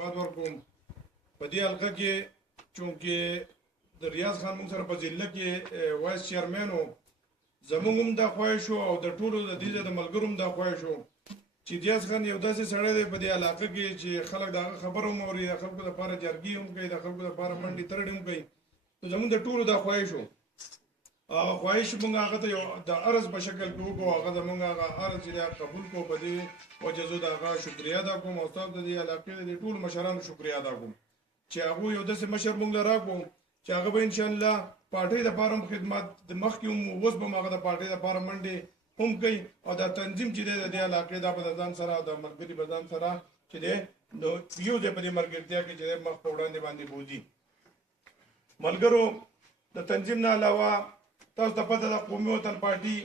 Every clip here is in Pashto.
مبارکباد ورکوم په دې حلقه کې چونکې د ریاض خان موږ سره په ضلع کې وایس چیرمن و زموږ هم دا خواهش و او د ټولو د دې د ملګرو هم دا خواهش و چې ریاض خان یو داسې سړی دی په دې علاقه کې چې خلک د هغه خبره هم اوري د خلکو لپاره جرګې هم کوي د خلکو لپاره منډې ترړې هم کوي نو زموږ د ټولو دا خواهش و هغه خواهش موږ هغه ته یو د عرض په شکل کې وکړو هغه زموږ هغه عرض چې قبول کړو په دې وجه زه د هغه شکریا ادا کوم او تاسو د دې علاقې د ټولو مشرانو شکریا ادا کوم چې هغه یو داسې مشر موږ له راکړو چې هغه به انشاءالله پارټۍ دپاره هم خدمات د مخکې هم اوس به هم هغه د پارټۍ دپاره منډې هم کوي او دا تنظیم چې دی د دې علاقې دا به د ځان سره د ملګري به ځان سره چې دی نو یو دی په دې ملګرتیا کې چې دی مخ په وړاندې باندې بوځي ملګرو د تنظیم نه علاوه تاسو ته پته ده قومي وطن پارټي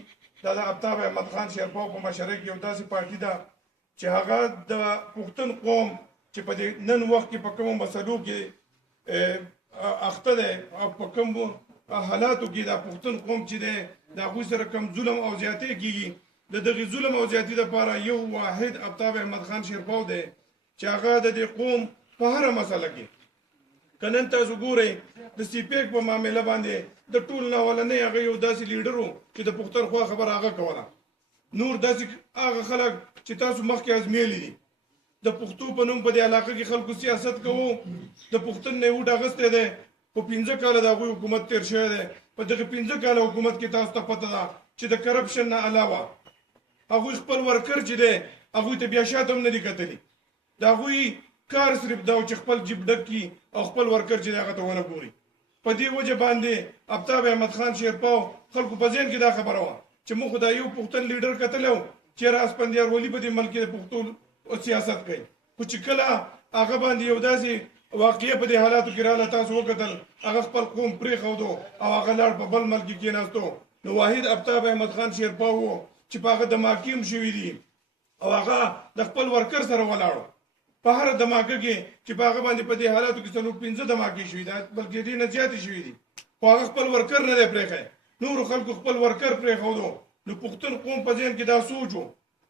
دا د آفتاب احمد خان شیرپاو په مشرۍ کې یو داسې پارټي ده چې هغه د پښتون قوم چې په دې نن وخت کې په کومو مسلو کې اخته دی او په کومو حالاتو کې دا پښتون قوم چې دی د هغوی سره کوم ظلم او زیاتې کېږي د دغې ظلم او زیاتې دپاره یو واحد آفتاب احمد خان شیرپاو دی چې هغه د دې قوم په هره مسله کې که نن تاسو ګورئ د سیپیک په معامله باندې د ټول نه اولنی هغه یو داسې لیډر و چې د پښتونخوا خبره هغه کوله نور داسې هغه خلک چې تاسو مخکې ازمیلي دي د پښتو په نوم په دې علاقه کې خلکو سیاست کوو د پښتون نه ووټ اخیستی دی په 15 کاله د هغوی حکومت تیر شوی دی په دغه 15 کاله حکومت کې تاسو ته پته ده چې د کرپشن نه علاوه هغوی خپل ورکر چې دی هغوی ته بیا شاته هم نه دي کتلي د هغوی کار صرف دا چې خپل جیب ډک کړي او خپل ورکر چې دی هغه ته ونه ګوري په دې وجه باندې آفتاب احمد خان شیرپاو خلکو په ذهن کې دا خبره وه چې موږ خو دا یو پښتون لیډر کتلی و چې اسفندیار ولي په دې ملک کې د پښتو سیاست کوي خو چې کله هغه باندې یو داسې واقعه په دې حالاتو کې راغله تاسو وکتل هغه خپل قوم پرېښودو او هغه لاړ په بل ملک کې کېناستو نو واحد آفتاب احمد خان شیرپاو و چې په هغه دماکي هم شوي دي او هغه د خپل ورکر سره ولاړو په هر دماکه کې چې په هغه باندې په دې حالاتو کې څلور 15 دماکې شوي دي بلکې ډېر نه زیاتې شوي دي خو هغه خپل ورکر نه دی پرېښی نورو خلکو خپل ورکر پرېښودو نو پښتون قوم په ذهن کې دا سوچ و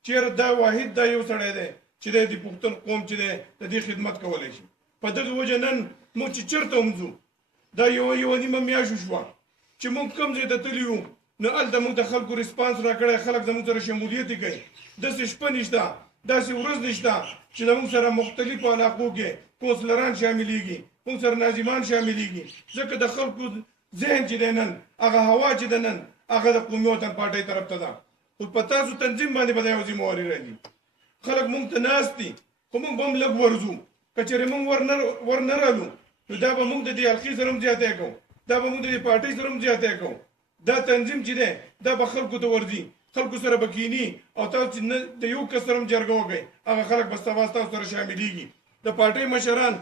چېرې دا واحد دا یو سړی دی چې د پښتون قوم چې دی د دې خدمت کولی شي په دغه وجه نن موږ چې چېرته هم ځو دا یوه نیمه میاشت شوه چې موږ کوم ځای ته تللي وو نو هلته موږ د خلکو ریسپانس راکړی خلک زموږ سره شمولیت یې کوي داسې شپه نشته داسې ورځ نشته چې زموږ سره مختلفو علاقو کې کونسلران شاملېږي موږ سره ناظمان شاملېږي ځکه د خلکو ذهن چې دی نن هغه هوا چې ده نن هغه د قومي وطن پارټۍ طرف ته ده خو په تاسو تنظیم باندې به دا یو ذمواري راځي خلک موږ ته ناست دي خو موږ به هم لږ ورځو که چېرې موږ ور نه رالو نو دا به موږ د دې حلقې سره هم زیاتی کوو دا به موږ د دې پارټۍ سره هم زیاتی کوو دا تنظیم چې دی دا به خلکو ته ورځي خلکو سره به کینی او تاسو چې د یو کس سره هم جرګه وکړئ هغه خلک به سبا ستاسو سره شاملېږي د پارټۍ مشران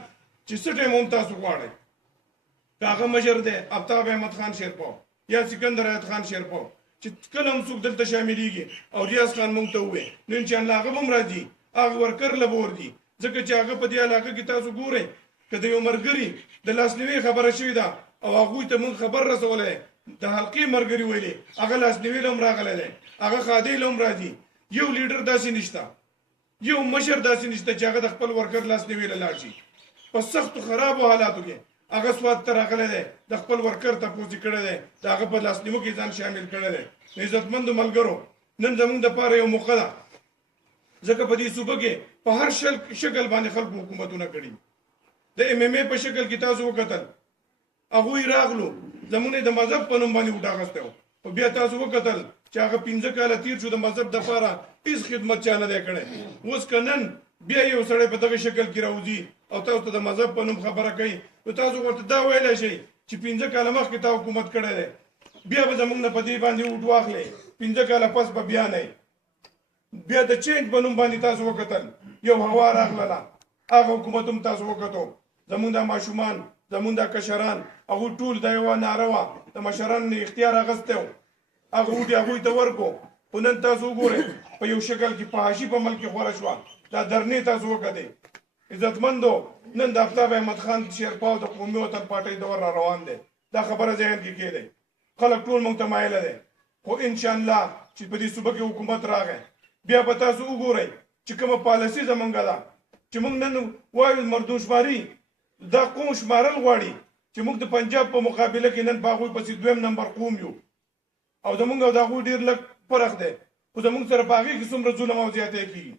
چې څه ټایم هم تاسو غواړئ که هغه مشر دی آفتاب احمد خان شیرپاو یا سکندر حیات خان شیرپاو چې کله هم څوک دلته شاملېږي او ریاض خان موږ ته ووایي نو انشاءالله هغه به هم راځي هغه ورکر له به ورځي ځکه چې هغه په دې علاقه کې تاسو ګورئ که د یو ملګري د لاسنیوي خبره شوې ده او هغوی ته موږ خبر رسولی د حلقې ملګري ویلې هغه لاسنیوي له هم راغلی دی هغه خادی له هم راځي یو لیډر داسې نشته یو مشر داسې نشته چې هغه د خپل ورکر لاسنیوي له لاړ شي په سختو خرابو حالاتو کې هغه سواد ته راغلی دی د خپل ورکر تپوس یې کړی دی د هغه په لاسنیوي کې ځان شامل کړی دی عزتمندو ملګرو نن زموږ دپاره یو موقع ده ځکه په دې صوبه کې په هر شکل باندې خلکو حکومتونه کړي د MMA په شکل کې تاسو وکتل هغوی راغلو زموږ د مذهب په نوم باندې وټ اخیستی و خو بیا تاسو وکتل چې هغه 15 کاله تیر شو د مذهب دپاره هېڅ خدمت چا نه دی کړی اوس که نن بیا یو سړی په دغه شکل کې راوځي او تاسو ته د مذهب په نوم خبره کوي نو تاسو ورته دا ویلی شئ چې 15 کاله مخکې تا حکومت کړی دی بیا به زموږ نه په دې باندې وټ واخلئ 15 کاله پس به بیا نه بیا د چینج په نوم باندې تاسو وکتل یو هوا راغله هغه حکومت هم تاسو وکتو زموږ د ماشومان زموږ د کشران هغوی ټول دا یوه ناره وه د مشرانو نه اختیار اخیستی و هغه وټې هغوی ته ورکړو خو نن تاسو وګورئ په یو شکل کې فحاشي په ملک کې خوره شوه دا درنې تاسو وکتئ عزتمندو نن د آفتاب احمد خان شیرپاو د قومي وطن پارټۍ دور را روان دی دا خبره ذهن کې کېدی خلک ټول موږ ته مایله دی خو انشاءالله چې په دې صوبه کې حکومت راغی بیا به تاسو وګورئ چې کومه پالیسي زمونږ ده چې موږ نن وایو مردوشماري دا قوم شمارل غواړي چې موږ د پنجاب په مقابله کې نن په هغوی پسې 2 نمبر قوم یو او زموږ او د هغوی ډېر لږ فرق دی خو زموږ سره په هغې کې څومره ظلم او زیاتی کېږي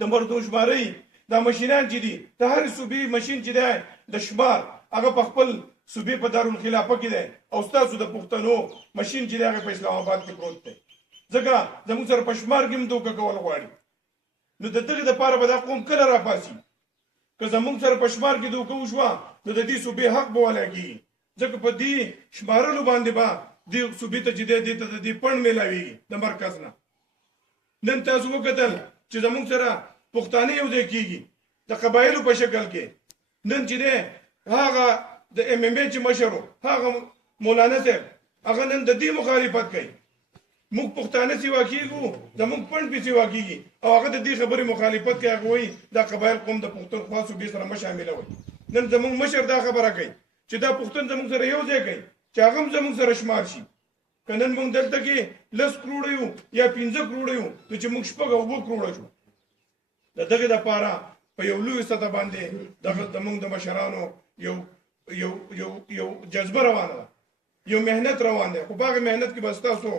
د مردوشمارۍ دا مشینان چې دي د هرې صوبې مشین چې دی د شمار هغه په خپل صوبې په دارالخلافه کې دی او ستاسو د پښتنو مشین چې دی هغه په اسلام آباد کې پروت دی ځکه زموږ سره په شمار کې هم دوکه کول غواړي نو د دغې دپاره به دا قوم کله راپاسي که زموږ سره په شمار کې دوکه وشوه نو د دې صوبې حق به ولی کېږي ځکه په دې شمارلو باندې به دې صوبې ته چې دی دې ته د دې پڼ میلاویږي د مرکز نه نن تاسو وکتل چې زموږ سره پښتانه یو ځای کېږي د قبایلو په شکل کې نن چې دی هغه د MMA چې مشر و هغه مولانا صاحب هغه نن د دې مخالفت کوي موږ پښتانه سیوا کېږو زموږ پڼ پې سیوا کېږي او هغه د دې خبرې مخالفت کوي هغه وایي دا قبایل قوم د پښتونخوا صوبې سره مه شاملوئ نن زموږ مشر دا خبره کوي چې دا پښتون زموږ سره یو ځای کوي چې هغه هم زموږ سره شمار شي که نن موږ دلته کې 10 کروړه یو یا 15 کروړه یو نو چې موږ 6 او 7 کروړه شو د دغې دپاره په یو لوی سطح باندې دغه زموږ د مشرانو یو جذبه روانه ده یو مهنت روان دی خو په هغې مهنت کې به ستاسو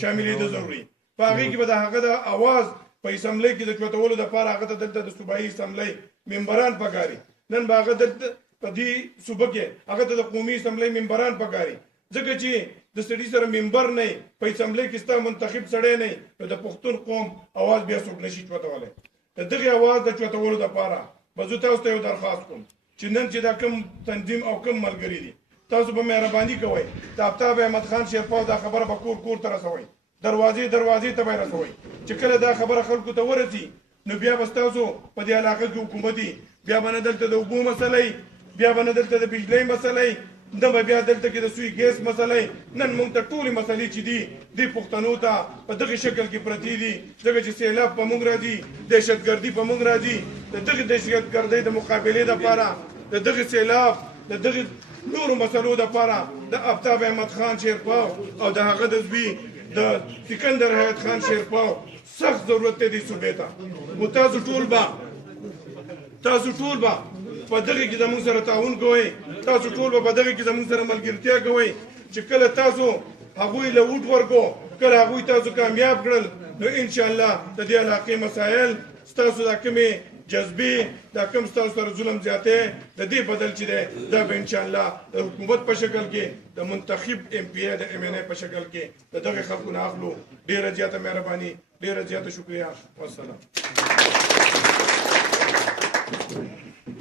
شاملېدل ضروري په هغې کې به د هغه د اواز په اسمبلۍ کې د چوتولو دپاره هغه ته دلته د صوبایي اسمبلۍ ممبران پکاري نن به هغه دلته په دې صوبه کې هغه ته د قومي اسمبلۍ ممبران پکاري ځکه چې د سړي سره ممبر نه په اسمبلۍ کې ستا منتخب سړی نه نو د پښتون قوم اواز بیا څوک نشي چوتولی د دغې اواز د چوتولو دپاره به زه تاسو ته یو درخواست کوم چې نن چې دا کوم تنظیم او کوم ملګري دي تاسو به مهرباني کوئ د آفتاب احمد خان شیرپا دا خبره به کور کور ته رسوئ دروازې ته به یې رسوئ چې کله دا خبره خلکو ته ورسي نو بیا به ستاسو په دې علاقه کې حکومتي بیا به نه دلته د اوبو مسلې بیا به نه دلته د بجلۍ مسلې نه به بیا دلته کې د سوی ګیس مسلې نن موږ ته ټولې مسلې چې دي دې پښتنو ته په دغې شکل کې پرتې دي ځکه چې سیلاب په موږ راځي دهشتګردي په موږ راځي د دغې دهشتګردۍ د مقابلې دپاره د دغې سیلاب د دغې نورو مسلو دپاره د آفتاب احمد خان شیرپا او د هغه د زوی د سکندر حیات خان شیرپا سخت ضرورت دی دې صوبې ته نو تاسو ټول به په دغې کې زموږ سره تعاون کوئ تاسو ټول به په دغې کې زموږ سره ملګرتیا کوئ چې کله تاسو هغوی له ووټ ورکو کله هغوی تاسو کامیاب کړل نو انشاءالله د دې علاقې مسایل ستاسو دا کومې جذبې دا کوم ستاسو سره ظلم زیاتی د دې بدل چې دی دا به انشاءالله د حکومت په شکل کې د منتخب MPA د MNA په شکل کې د دغې خلکو نه اخلو ډېره زیاته مهرباني ډېره زیاته شکریه والسلام